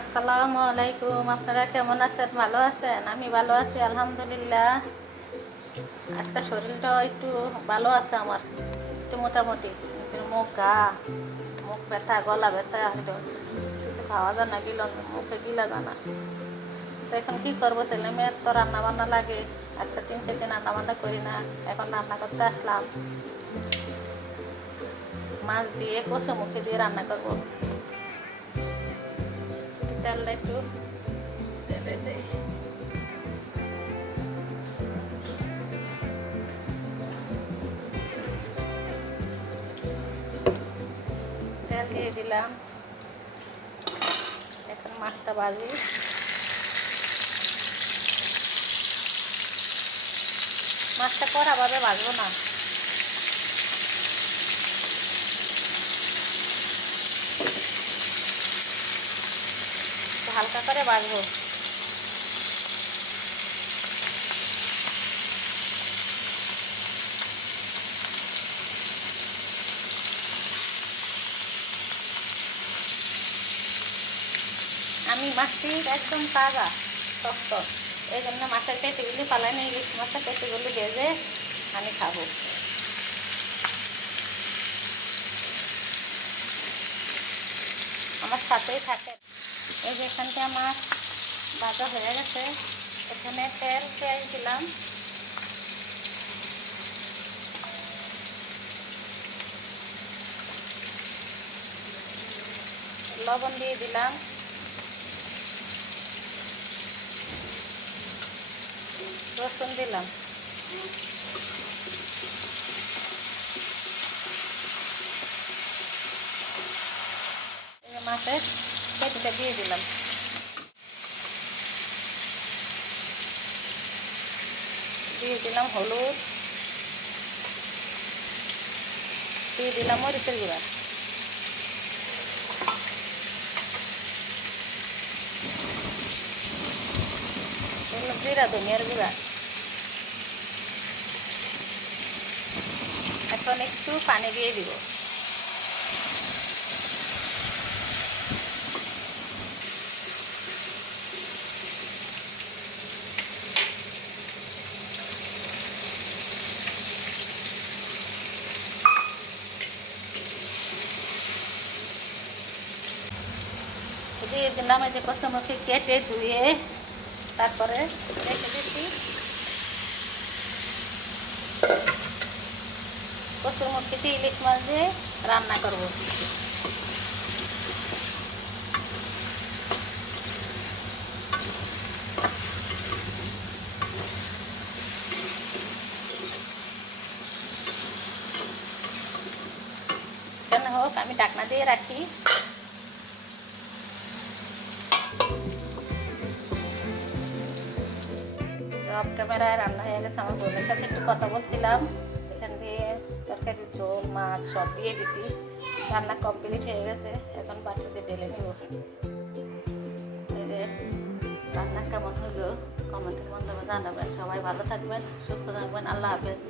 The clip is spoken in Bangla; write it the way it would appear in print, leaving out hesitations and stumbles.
আসসালামু আলাইকুম। আপনারা কেমন আছেন? ভালো আছেন? আমি ভালো আছি আলহামদুলিল্লাহ। আজকে শরীরটা একটু ভালো আছে আমার, একটু মোটামুটি। মুখ ব্যথা, গলা ব্যথা, একটু কিছু খাওয়া যায় না, মুখে গিলা যায় না। তো এখন কী করবো, ছেলে মেয়ের তো রান্না বান্না লাগে। আজকে 3-4 দিন রান্না বান্না করি না, এখন রান্না করতে আসলাম। মাছ দিয়ে কচুমুখি দিয়ে রান্না করবো। তেলটা একটু তেলে দেই। তেল দিয়ে দিলাম, এখন মাছটা ভাজি। মাছটা কড়াভাবে ভাজবো না, হালকা করে ভাজবো। আমি মাছটি একদম তাজা শক্ত, এই জন্য মাছের পেটিগুলি পালাই না। ইলিশ মাছের পেটিগুলি ভেজে আমি খাবো। আমার সাথেই থাকে। এই যে এখান থেকে মাছ ভাজা হয়ে গেছে, এখানে তেল পেঁয়াজ দিলাম, লবণ দিয়ে দিলাম, রসুন দিলাম, মাছের পেটিটা দিয়ে দিলাম, দিয়ে দিলাম হলুদ, দিয়ে দিলাম মরিচের গুঁড়া, জিরা ধনিয়ার গুঁড়া। এখন একটু পানি দিয়ে দিব। দিয়ে দিলাম এই যে কচুমুখি কেটে ধুয়ে তারপরে রেখে দিচ্ছি। কচুমুখিতে ইলিশ মাছ দিয়ে রান্না করবো। কেন হোক, আমি ঢাকনা দিয়ে রাখি। অফ ক্যামেরায় রান্না হয়ে গেছে। আমার বোনের সাথে একটু কথা বলছিলাম, এখান দিয়ে তরকারি, ঝোল, মাছ সব দিয়ে দিছি। রান্না কমপ্লিট হয়ে গেছে, এখন বাটিতে ঢেলে নিব। রান্না কেমন হলো কমেন্টের মাধ্যমে জানাবেন। সবাই ভালো থাকবেন, সুস্থ থাকবেন। আল্লাহ হাফেজ।